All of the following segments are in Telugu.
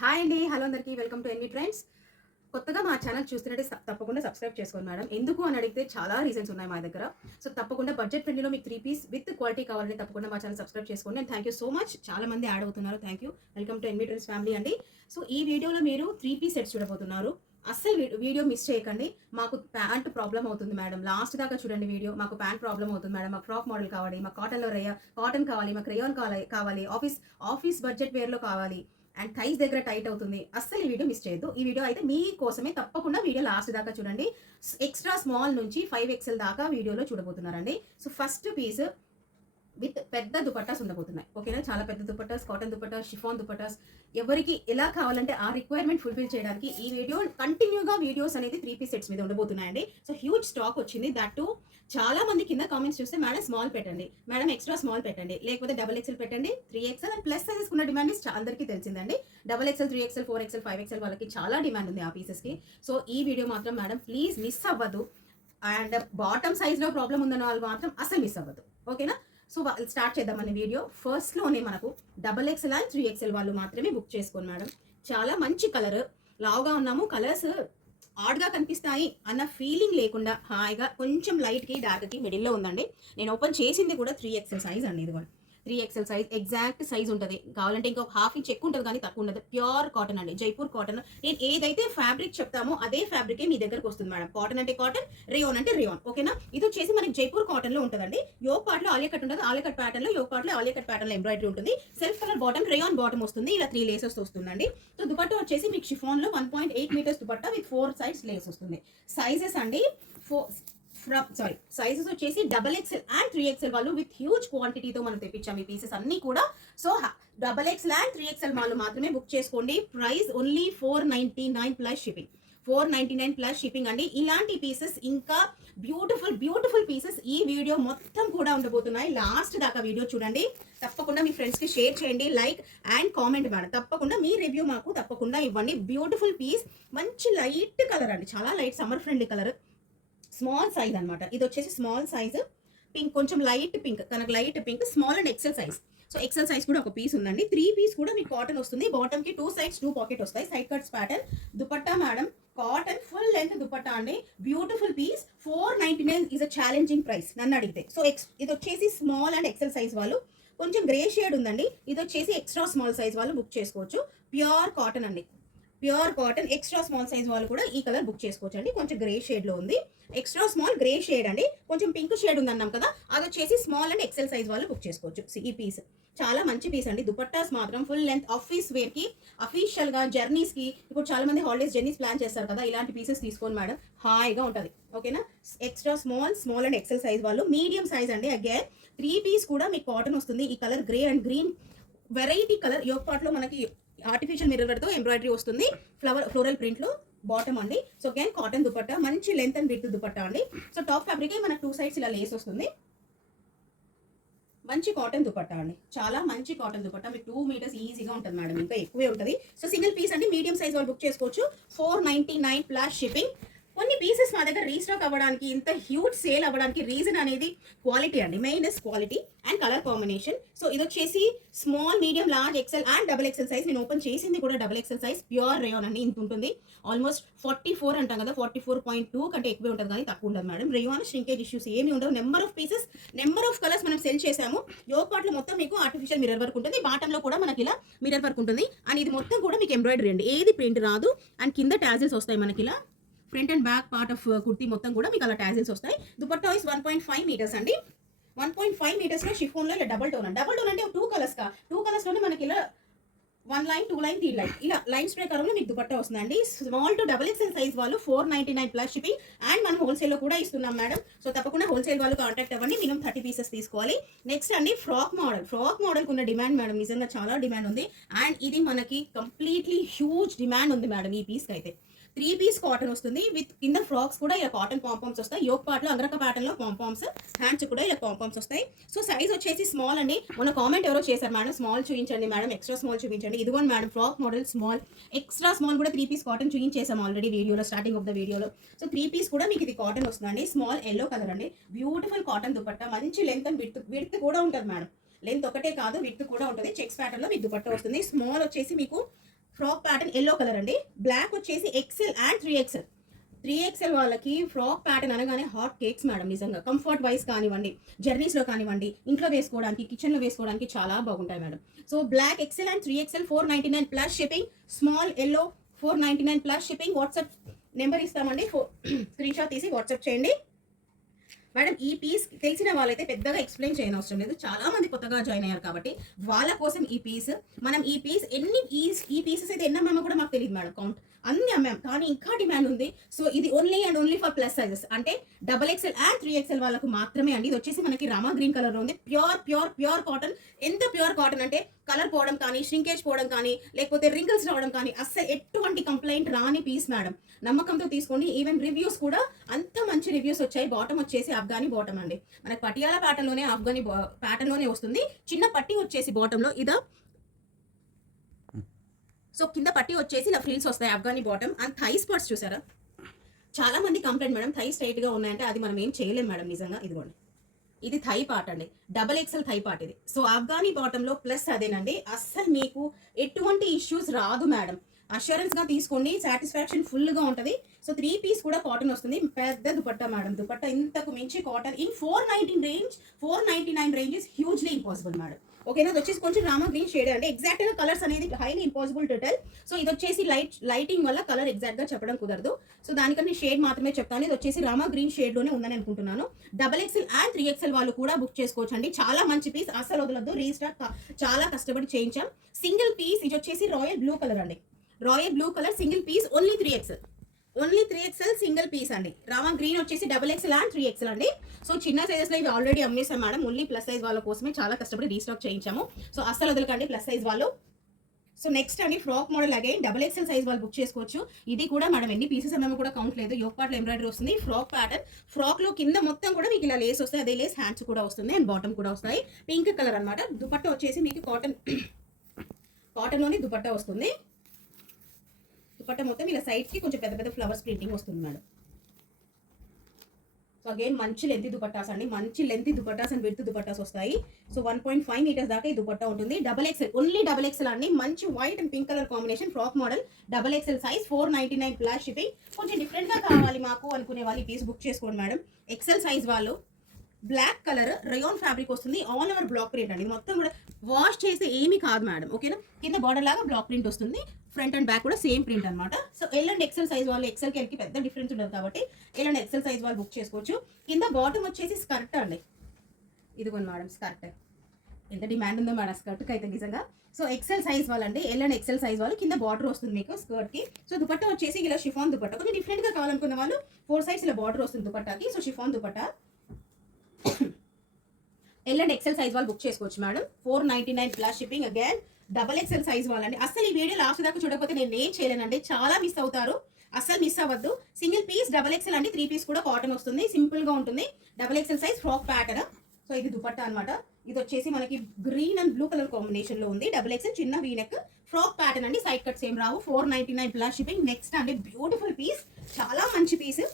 హాయ్ అండి, హలో అందరికీ, వెల్కమ్ టు ఎన్వి ట్రెండ్స్. కొత్తగా మా ఛానల్ చూస్తున్నట్టే తప్పకుండా సబ్స్క్రైబ్ చేసుకోండి మేడం. ఎందుకు అని అడిగితే చాలా రీజన్స్ ఉన్నాయి మా దగ్గర. సో తప్పకుండా బడ్జెట్ ఫ్రెండ్లీలో మీకు 3 పీస్ విత్ క్వాలిటీ కావాలంటే తప్పకుండా మా ఛానల్ సబ్స్క్రైబ్ చేసుకోండి. And thank you so much, చాలా మంది యాడ్ అవుతున్నారు. Thank you. Welcome to NV trends family అండి. సో ఈ వీడియోలో మీరు 3 పీస్ సెట్స్ చూడబోతున్నారు. అస్సలు వీడియో మిస్ చేయకండి. మాకు ప్యాంట్ ప్రాబ్లం అవుతుంది మేడం, లాస్ట్ దాకా చూడండి వీడియో. మాకు ప్యాంట్ ప్రాబ్లం అవుతుంది మేడం, మాకు ఫ్రాక్ మోడల్ కావాలి, మాకు కాటన్ కావాలి, మాకు రేయాన్ కావాలి, ఆఫీస్ బడ్జెట్ వేర్లో కావాలి, అండ్ థైస్ దగ్గర టైట్ అవుతుంది. అస్సలు ఈ వీడియో మిస్ చేయొద్దు. ఈ వీడియో అయితే మీకోసమే, తప్పకుండా వీడియో లాస్ట్ దాకా చూడండి. ఎక్స్ట్రా స్మాల్ నుంచి 5XL దాకా వీడియోలో చూడబోతున్నారండి. సో ఫస్ట్ పీస్ విత్ పెద్ద దుపట్టాస్ ఉండబోతున్నాయి. ఓకేనా, చాలా పెద్ద దుపట్టాస్, కాటన్ దుపట్టాస్, షిఫాన్ దుపట్టాస్, ఎవరికి ఎలా కావాలంటే ఆ రిక్వైర్మెంట్ ఫుల్ఫిల్ చేయడానికి ఈ వీడియో కంటిన్యూగా వీడియోస్ అనేది 3 పీస్ సెట్స్ మీద ఉండబోతున్నాయండి. సో హ్యూజ్ స్టాక్ వచ్చింది. దట్ టు చాలా మంది కింద కామెంట్స్ చూస్తే మేడం స్మాల్ పెట్టండి, మేడం ఎక్స్ట్రా స్మాల్ పెట్టండి, లేకపోతే XXL పెట్టండి, 3XL అండ్ ప్లస్ సైజెస్ ఉన్న డిమాండ్ అందరికీ తెలిసిందండి. XXL, 3XL, 4XL, 5XL వాళ్ళకి చాలా డిమాండ్ ఉంది ఆ పీసెస్కి. సో ఈ వీడియో మాత్రం మేడం ప్లీజ్ మిస్ అవ్వద్దు. అండ్ బాటమ్ సైజ్లో ప్రాబ్లం ఉందన్న వాళ్ళు మాత్రం అసలు మిస్ అవ్వద్దు. ఓకేనా, సో స్టార్ట్ చేద్దామని వీడియో. ఫస్ట్లోనే మనకు XXL అండ్ 3XL వాళ్ళు మాత్రమే బుక్ చేసుకోండి మేడం. చాలా మంచి కలర్, లావుగా ఉన్నాము, కలర్స్ ఆడ్గా కనిపిస్తాయి అన్న ఫీలింగ్ లేకుండా హాయిగా కొంచెం లైట్కి డార్క్కి మిడిల్లో ఉందండి. నేను ఓపెన్ చేసింది కూడా 3XL సైజ్ అండి. ఇది కూడా 3XL సైజ్, ఎగ్జాక్ట్ సైజ్ ఉంటుంది. కావాలంటే ఇంకొక ½ ఇంచ్ ఎక్కువ ఉంటుంది, కానీ తక్కువ ఉండదు. ప్యూర్ కాటన్ అండి, జైపూర్ కాటన్. నేను ఏదైతే ఫ్యాబ్రిక్ చెప్తామో అదే ఫ్యాబ్రికే మీ దగ్గరకు వస్తుంది మేడం. కాటన్ అంటే కాటన్, రేయాన్ అంటే రేయాన్. ఓకేనా, ఇది వచ్చేసి మనకి జైపూర్ కాటన్ లో ఉంటుందండి. యోగ్ పార్ట్ లో ఆలియా కట్ ఉంటుంది, ఆలియా కట్ ప్యాటర్న్ లో, యోగ్ పార్ట్ లో ఆలియా కట్ ప్యాటర్న్ లో ఎంబ్రాయిడరీ ఉంటుంది. Self colour bottom, rayon bottom వస్తుంది. ఇలా 3 లేసెస్ వస్తుందండి. సో దుపట్టా వచ్చేసి మీకు షిఫాన్ లో 1.8 meters dupatta with 4 sides lace వస్తుంది. సైజెస్ అండి సైజెస్ వచ్చేసి XXL అండ్ 3XL వాళ్ళు విత్ హ్యూజ్ క్వాంటిటీతో మనం తెప్పించాం ఈ పీసెస్ అన్ని కూడా. సో XXL అండ్ 3XL వాళ్ళు మాత్రమే బుక్ చేసుకోండి. Price only 499 plus shipping. 499 plus shipping అండి. ఇలాంటి పీసెస్ ఇంకా బ్యూటిఫుల్ పీసెస్ ఈ వీడియో మొత్తం కూడా ఉండబోతున్నాయి. లాస్ట్ దాకా వీడియో చూడండి. తప్పకుండా మీ ఫ్రెండ్స్కి షేర్ చేయండి, లైక్ అండ్ కామెంట్ మేడం. తప్పకుండా మీ రివ్యూ మాకు తప్పకుండా ఇవ్వండి. బ్యూటిఫుల్ పీస్, మంచి లైట్ కలర్ అండి, చాలా light summer friendly colour, small size అనమాట. ఇది వచ్చేసి స్మాల్ సైజ్ పింక్, కొంచెం లైట్ పింక్, కనుక light pink, small and XL size. So XL size కూడా ఒక పీస్ ఉందండి. 3 పీస్ కూడా మీకు కాటన్ వస్తుంది. బాటమ్ కి 2 సైడ్స్ 2 పాకెట్ వస్తాయి. Side cuts pattern dupatta madam, cotton full length dupatta అండి. Beautiful piece. 499 is a challenging price నన్ను అడిగితే. సో ఇది వచ్చేసి స్మాల్ అండ్ XL సైజ్ వాళ్ళు, కొంచెం గ్రే షేడ్ ఉందండి. ఇది వచ్చేసి ఎక్స్ట్రా స్మాల్ సైజ్ వాళ్ళు బుక్ చేసుకోవచ్చు. ప్యూర్ కాటన్ అండి, pure cotton. Extra small size వాళ్ళు కూడా ఈ కలర్ బుక్ చేసుకోవచ్చు అండి. కొంచెం గ్రే షేడ్ లో ఉంది, ఎక్స్ట్రా స్మాల్ గ్రే షేడ్ అండి. కొంచెం పింక్ షేడ్ ఉంది అన్నాం కదా, అది వచ్చేసి స్మాల్ అండ్ XL సైజ్ వాళ్ళు బుక్ చేసుకోవచ్చు. ఈ పీస్ చాలా మంచి పీస్ అండి. దుపట్టాస్ మాత్రం ఫుల్ లెంత్ ఆఫీస్ వేర్ కి, అఫీషియల్ గా జర్నీస్ కి, ఇప్పుడు చాలా మంది హాలిడేస్ జర్నీస్ ప్లాన్ చేస్తారు కదా, ఇలాంటి పీసెస్ తీసుకోండి మేడం, హాయిగా ఉంటుంది. ఓకేనా, extra small and XL size వాళ్ళు. మీడియం సైజ్ అండి. అగైన్ 3 పీస్ కూడా మీకు కాటన్ వస్తుంది. ఈ colour grey and green variety colour. Yoke part లో మనకి ఆర్టిఫిషియల్ మిర్రర్ తో ఎంబ్రాయిడరీ వస్తుంది, ఫ్లోరల్ ప్రింట్ లో బాటమ్ అండి. సో అగైన్ కాటన్ దుపట్టా, మంచి లెంత్ అండ్ విడ్త్ దుపట్టా అండి. సో టాప్ ఫ్యాబ్రిక్ మనకు 2 సైడ్స్ ఇలా లేస్ వస్తుంది. మంచి కాటన్ దుపట్టా అండి, చాలా మంచి కాటన్ దుపట్టా. మీకు 2 మీటర్స్ ఈజీగా ఉంటుంది మేడం, ఇంకా ఎక్కువే ఉంటుంది. సో సింగిల్ పీస్ అండి, మీడియం సైజ్ వాళ్ళు బుక్ చేసుకోవచ్చు. 499 ప్లస్ షిప్పింగ్. కొన్ని పీసెస్ మా దగ్గర రీస్టాక్ అవ్వడానికి, ఇంత హ్యూజ్ సేల్ అవ్వడానికి రీజన్ అనేది క్వాలిటీ అండి. Main is quality and colour combination. So ఇది వచ్చేసి small, medium, large, XL and XXL size. నేను ఓపెన్ చేసింది కూడా XXL సైజ్. ప్యూర్ రేయాన్ అండి, ఇంత ఉంటుంది. ఆల్మోస్ట్ 44 అంటాం కదా, 44.2 కంటే ఎక్కువే ఉంటుంది, కానీ తక్కువ ఉండదు మేడం. రేయాన్ ష్రింకేజ్ ఇష్యూస్ ఏమి ఉండవు. Number of pieces, number of colours మనం సెల్ చేసాము. యోగ్ పార్ట్ లో మొత్తం మీకు ఆర్టిఫిషియల్ మిర్రర్ వర్క్ ఉంటుంది, బాటమ్ లో కూడా మనకి ఇలా మిర్రర్ వర్క్ ఉంటుంది. అండ్ ఇది మొత్తం కూడా మీకు ఎంబ్రాయిడరీ అండి, ఏది ప్రింట్ రాదు. అండ్ కింద టాజిల్స్ వస్తాయి మనకి ఇలా. Front and back part of kurti మొత్తం కూడా మీకు అలా టాజిల్స్ వస్తాయి. దుపట్టా ఇస్ 1.5 మీటర్స్ అండి. 1.5 మీటర్స్ లో షిఫోన్ లో ఇలా డబల్ టోన్ అంటే 2 కలర్స్ లోనే మనకి ఇలా 1 లైన్, 2 లైన్, 3 లైన్, ఇలా లైన్స్ ప్రకారంలో మీకు దుపట్టా వస్తుందండి. స్మాల్ టు XXL సైజ్ వాళ్ళు 499 ప్లస్ షిప్పింగ్. అండ్ మనం హోల్సేల్ లో కూడా ఇస్తున్నాం మేడం. సో తప్పకుండా హోల్సేల్ వాళ్ళు కాంటాక్ట్ అవ్వండి. మినిమం 30 పీసెస్ తీసుకోవాలి. నెక్స్ట్ అండి ఫ్రాక్ మోడల్ ఉన్న డిమాండ్ మేడం, నిజంగా చాలా డిమాండ్ ఉంది. అండ్ ఇది మనకి కంప్లీట్లీ హ్యూజ్ డిమాండ్ ఉంది మేడం ఈ పీస్కి అయితే. 3 పీస్ కాటన్ వస్తుంది విత్ కింద ఫ్రాక్స్ కూడా ఇలా కాటన్ పాంపామ్స్ వస్తాయి. యోగ్ పార్ట్ లో అంగరక ప్యాటర్న్ లో పాంపామ్స్, హ్యాండ్స్ కూడా ఇలా పాంపామ్స్ వస్తాయి. సో సైజ్ వచ్చేసి స్మాల్ అండి. మన కామెంట్ ఎవరో చేశారు మేడం, స్మాల్ చూపించండి మేడం, ఎక్స్ట్రా స్మాల్ చూపించండి. ఇదిగోండి madam frock model small, extra small కూడా 3 పీస్ కాటన్ చూపించేసాం ఆల్రెడీ వీడియోలో, స్టార్టింగ్ ఆఫ్ ద వీడియోలో. సో 3 పీస్ కూడా మీకు ఇది కాటన్ వస్తుందండి. స్మాల్ ఎల్లో కలర్ అండి, బ్యూటిఫుల్ కాటన్ దుపట్టా, మంచి లెంత్ అండ్ విడ్త్ కూడా ఉంటుంది మేడం. లెంత్ ఒకటే కాదు, విడ్త్ కూడా ఉంటుంది. చెక్స్ ప్యాటర్న్ లో మీకు దుపట్టా వస్తుంది. స్మాల్ వచ్చేసి మీకు ఫ్రాక్ ప్యాటర్న్ ఎల్లో కలర్ అండి. బ్లాక్ వచ్చేసి ఎక్సెల్ అండ్ 3XL. 3XL వాళ్ళకి ఫ్రాక్ ప్యాటర్న్ అనగానే హాట్ కేక్స్ మేడం. నిజంగా కంఫర్ట్ వైజ్ కానివ్వండి, జర్నీస్లో కానివ్వండి, ఇంట్లో వేసుకోవడానికి, కిచెన్లో వేసుకోవడానికి చాలా బాగుంటాయి madam. So black XL and 3XL 499 plus shipping. Small yellow 499 plus shipping. WhatsApp number ఇస్తామండి, స్క్రీన్ షాట్ తీసి వాట్సాప్ చేయండి మేడం. ఈ పీస్ తెలిసిన వాళ్ళైతే పెద్దగా ఎక్స్ప్లెయిన్ చేయని అవసరం లేదు, చాలా మంది కొత్తగా జాయిన్ అయ్యారు కాబట్టి వాళ్ళ కోసం ఈ పీస్. మనం ఈ పీస్ ఈ పీసెస్ అయితే ఎన్ని అమ్మామో కూడా మాకు తెలియదు మేడం, కౌంట్ అన్ని అమ్మాం, కానీ ఇంకా డిమాండ్ ఉంది. సో ఇది only and only for plus sizes, అంటే XXL అండ్ 3XL వాళ్ళకు మాత్రమే అండి. ఇది వచ్చేసి మనకి రామా గ్రీన్ కలర్ లో ఉంది. Pure cotton. ఎంత ప్యూర్ కాటన్ అంటే కలర్ పోవడం కానీ, ష్రింకేజ్ పోవడం కానీ, లేకపోతే రింగిల్స్ రావడం కానీ అస్సలు ఎటువంటి కంప్లైంట్ రాని పీస్ మేడం. నమ్మకంతో తీసుకోండి. ఈవెన్ రివ్యూస్ కూడా అంత మంచి రివ్యూస్ వచ్చాయి. బాటమ్ వచ్చేసి ఆఫ్ఘనీ బాటమ్ అండి. మనకి పటియాలా ప్యాటర్న్ లోనే ఆఫ్ఘనీ ప్యాటర్న్ లోనే వస్తుంది. చిన్న పట్టి వచ్చేసి బాటమ్ లో ఇదా. సో కింద పట్టి వచ్చేసి ఇలా ఫ్రిల్స్ వస్తాయి. Afghani bottom and thigh spots చూసారా, చాలా మంది కంప్లైంట్ మేడం థై స్ట్రైట్ గా ఉన్నాయంటే అది మనం ఏం చేయలేం మేడం. నిజంగా ఇదిగోండి, ఇది థై పార్ట్ అండి, XXL థై పార్ట్ ఇది. సో ఆఫ్ఘనీ బాటమ్ లో ప్లస్ అదేనండి, అస్సలు మీకు ఎటువంటి ఇష్యూస్ రాదు మేడం. అష్యూరెన్స్ గా తీసుకోండి, సాటిస్ఫాక్షన్ ఫుల్ గా ఉంటది. సో 3 పీస్ కూడా కాటన్ వస్తుంది. పెద్ద దుపట్టా మేడం. దుపట్టా ఇంతకు మించి cotton in 499 range is hugely impossible madam. ఓకేనా. అది వచ్చేసి కొంచెం రామా గ్రీన్ షేడ్ అండి. ఎగ్జాక్ట్ గా కలర్స్ అనేది highly impossible to tell. So ఇది వచ్చేసి లైటింగ్ వల్ల కలర్ ఎగ్జాక్ట్ గా చెప్పడం కుదరదు. సో దానికన్నా షేడ్ మాత్రమే చెప్తాను. ఇది వచ్చేసి రామా గ్రీన్ షేడ్ లోనే ఉందని అనుకుంటున్నాను. XXL అండ్ 3XL వాళ్ళు కూడా బుక్ చేసుకోవచ్చు అండి. చాలా మంచి పీస్, అసలు వదలొద్దు. రీస్టాక్ చాలా కష్టపడి చేయించాం. సింగిల్ పీస్ ఇది వచ్చేసి రాయల్ బ్లూ కలర్ అండి. Royal blue colour single piece only 3XL single piece అండి. రామా గ్రీన్ వచ్చేసి XXL అండ్ 3XL అండి. సో చిన్న సైజెస్ లో ఇవి ఆల్రెడీ అమ్మేసాం మేడం. ఓన్లీ ప్లస్ సైజ్ వాళ్ళ కోసమే చాలా కష్టపడి రీస్టాక్ చేయించాము. సో అస్సలు వదలకండి ప్లస్ సైజ్ వాళ్ళు. సో నెక్స్ట్ అండి frock model again XXL size వాళ్ళు బుక్ చేసుకోవచ్చు. ఇది కూడా మేడం ఎన్ని పీసెస్ అమ్మేమో కూడా కౌంట్ లేదు. యోక్ పార్ట్ లో ఎంబ్రాయిడరీ వస్తుంది. Frock pattern. ఫ్రాక్ లో కింద మొత్తం కూడా మీకు ఇలా లేస్ వస్తాయి. అదే లేస్ హ్యాండ్స్ కూడా వస్తుంది అండ్ బాటమ్ కూడా వస్తాయి. పింక్ కలర్ అనమాట. దుపట్టా వచ్చేసి మీకు కాటన్ లోని దుపట్టా వస్తుంది. దుపట్టా మొత్తం ఇలా సైడ్స్ కి కొంచెం పెద్ద ఫ్లవర్స్ ప్రింటింగ్ వస్తుంది మేడం. సో అగైన్ మంచి లెంతీ దుపట్టాస్ అండి. మంచి lengthy dupattas and width dupattas వస్తాయి. సో 1.5 మీటర్స్ దాకా ఈ దుపట్టా ఉంటుంది. XXL ఓన్లీ XXL అండి. మంచి white and pink colour combination frock model. XXL size 499 plus shipping. కొంచెం డిఫరెంట్ గా కావాలి మాకు అనుకునే వాళ్ళు ఈ పీస్ బుక్ చేసుకోండి మేడం. XL సైజ్ వాళ్ళు బ్లాక్ కలర్ రయోన్ ఫ్యాబ్రిక్ వస్తుంది. ఆల్ ఓవర్ బ్లాక్ ప్రింట్ అండి. మొత్తం కూడా వాష్ చేస్తే ఏమీ కాదు మేడం. ఓకేనా. కింద బార్డర్ లాగా బ్లాక్ ప్రింట్ వస్తుంది. ఫ్రంట్ అండ్ బ్యాక్ కూడా సేమ్ ప్రింట్ అనమాట. So L and XL size వాళ్ళు, XL కి పెద్ద డిఫరెన్స్ ఉండదు కాబట్టి L అండ్ XL సైజ్ వాళ్ళు బుక్ చేసుకోవచ్చు. కింద బాటమ్ వచ్చేసి స్కర్ట్ అండి. ఇదిగోండి మేడం స్కర్ట్. ఎంత డిమాండ్ ఉందో మేడం స్కర్ట్కి అయితే నిజంగా. సో XL సైజ్ వాళ్ళండి. L అండ్ XL సైజ్ వాళ్ళు కింద బార్డర్ వస్తుంది మీకు స్కర్ట్ కి. సో దుపట్టా వచ్చేసి ఇలా షిఫాన్ దుపట్టా. కొంచెం డిఫరెంట్ గా కావాలనుకున్న వాళ్ళు 4 సైడ్స్ ఇలా బార్డర్ వస్తుంది దుపట్టాకి. So chiffon dupatta. L and XL size వాళ్ళు బుక్ చేసుకోవచ్చు madam. 499 plus shipping. Again XXL size వాళ్ళండి. అసలు ఈ వీడియో లాస్ట్ దాకా చూడకపోతే నేను ఏం చేయలేనండి, చాలా మిస్ అవుతారు. అసలు మిస్ అవ్వద్దు. సింగిల్ పీస్ XXL అండి. 3 పీస్ కూడా కాటన్ వస్తుంది. సింపుల్ గా ఉంటుంది. XXL size frock pattern. So ఇది దుపట్టా అనమాట. ఇది వచ్చేసి మనకి green and blue colour combination లో ఉంది. XXL చిన్న వీనెక్ ఫ్రాక్ ప్యాటర్న్ అండి. సైడ్ కట్స్ ఏం రావు. 499 ప్లస్ షిప్పింగ్. నెక్స్ట్ అండి బ్యూటిఫుల్ పీస్, చాలా మంచి పీస్.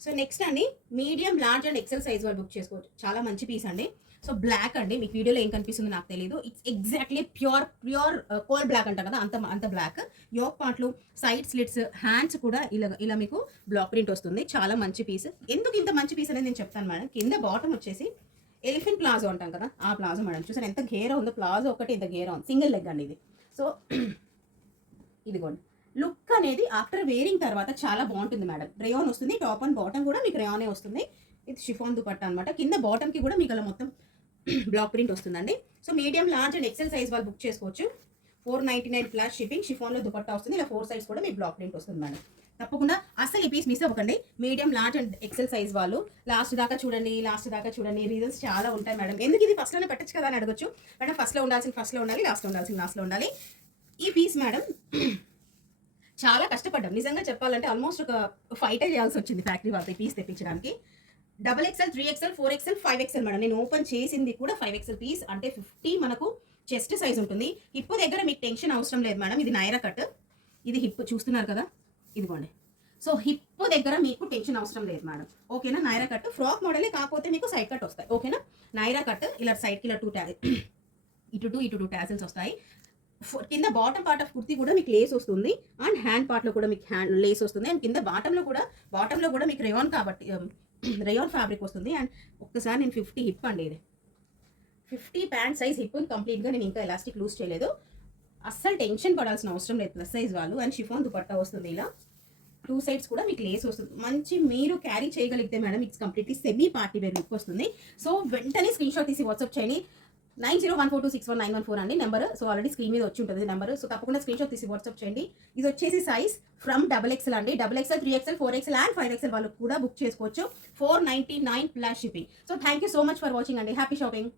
సో నెక్స్ట్ అండి medium, large and XL size వాళ్ళు బుక్ చేసుకోవచ్చు. చాలా మంచి పీస్ అండి. సో బ్లాక్ అండి. మీకు వీడియోలో ఏం కనిపిస్తుందో నాకు తెలియదు. It's exactly pure coal black అంటాం కదా, అంత బ్లాక్. యోక్ పార్ట్లు, సైడ్ స్లిట్స్, హ్యాండ్స్ కూడా ఇలా మీకు బ్లాక్ ప్రింట్ వస్తుంది. చాలా మంచి పీస్. ఎందుకు ఇంత మంచి పీస్ అనేది నేను చెప్తాను మేడం. కింద బాటమ్ వచ్చేసి ఎలిఫెంట్ ప్లాజో అంటాం కదా, ఆ ప్లాజో మేడం. చూసాను ఎంత గేరా ఉందో. ప్లాజో ఒకటి ఎంత గేరా ఉంది. సింగిల్ లెగ్ అండి ఇది. సో ఇదిగోండి లుక్ అనేది ఆఫ్టర్ వేరింగ్ తర్వాత చాలా బాగుంటుంది మేడం. రేయాన్ వస్తుంది. టాప్ అండ్ బాటమ్ కూడా మీకు రేయానే వస్తుంది. ఇది షిఫాన్ దుపట్టా అనమాట. కింద బాటమ్ కి కూడా మీకు అలా మొత్తం బ్లాక్ ప్రింట్ వస్తుందండి. So medium, large and XL size వాళ్ళు బుక్ చేసుకోవచ్చు. 499 ప్లస్ షిప్పింగ్. షిఫాన్ లో దుపట్టా వస్తుంది. ఇలా 4 సైడ్స్ కూడా మీకు బ్లాక్ ప్రింట్ వస్తుంది మేడం. తప్పకుండా అసలు ఈ పీస్ మిస్ అవ్వకండి. Medium, large and XL size వాళ్ళు లాస్ట్ దాకా చూడండి. రీజన్స్ చాలా ఉంటాయి మేడం. ఎందుకు ఇది ఫస్ట్ లోనే పెట్టచ్చు కదా అని అడగచ్చు మేడం. ఫస్ట్ లో ఉండాలి, లాస్ట్ లో ఉండాలి. ఈ పీస్ మేడం చాలా కష్టపడ్డాం నిజంగా చెప్పాలంటే. ఆల్మోస్ట్ ఒక ఫైట్ చేయాల్సి వచ్చింది ఫ్యాక్టరీ వాళ్ళతో ఈ పీస్ తెప్పించడానికి. XXL, 3XL, 4XL, 5XL madam. నేను ఓపెన్ చేసింది కూడా 5XL పీస్. అంటే 50 మనకు చెస్ట్ సైజ్ ఉంటుంది. హిప్ దగ్గర మీకు టెన్షన్ అవసరం లేదు మేడం. ఇది నైరా కట్. ఇది హిప్ చూస్తున్నారు కదా, ఇదిగోండి. సో హిప్ దగ్గర మీకు టెన్షన్ అవసరం లేదు మేడం. ఓకేనా. నైరా కట్ ఫ్రాక్ మోడలే, కాకపోతే మీకు సైడ్ కట్ వస్తాయి. ఓకేనా. నైరా కట్ ఇలా సైడ్కి ఇలా 2 ట్యాగ్ ఇటు టాసిల్స్ వస్తాయి. కింద బాటమ్ పార్ట్ ఆఫ్ కుర్తీ కూడా మీకు లేస్ వస్తుంది అండ్ హ్యాండ్ పార్ట్లో కూడా మీకు లేస్ వస్తుంది అండ్ కింద బాటంలో కూడా మీకు రేయాన్ కాబట్టి రేయాన్ ఫ్యాబ్రిక్ వస్తుంది. అండ్ ఒక్కసారి నేను 50 హిప్ అండి, ఇది 50 ప్యాంట్ సైజ్ హిప్ కంప్లీట్గా నేను ఇంకా ఎలాస్టిక్ లూజ్ చేయలేదు. అస్సలు టెన్షన్ పడాల్సిన అవసరం లేదు ప్లస్ సైజ్ వాళ్ళు. అండ్ షిఫాన్ దుపట్టా వస్తుంది, ఇలా 2 సైడ్స్ కూడా మీకు లేస్ వస్తుంది. మంచి మీరు క్యారీ చేయగలిగితే madam it's completely semi party wear look వస్తుంది. సో వెంటనే స్క్రీన్ షాట్ తీసి వాట్సాప్ చేయండి. 9014261914 అండి నెంబర్. సో ఆల్రెడీ స్క్రీన్ మీద వచ్చి ఉంటుంది నెంబర్. సో తప్పకుండా స్క్రీన్ షాట్ తీసి వాట్సాప్ చేయండి. ఇది వచ్చేసి సైజ్ ఫ్రమ్ XXL అండి. XXL, 3XL, 4XL and 5XL వాళ్ళు కూడా బుక్ చేసుకోవచ్చు. 499 plus shipping. So thank you so much for watching అండి. Happy shopping.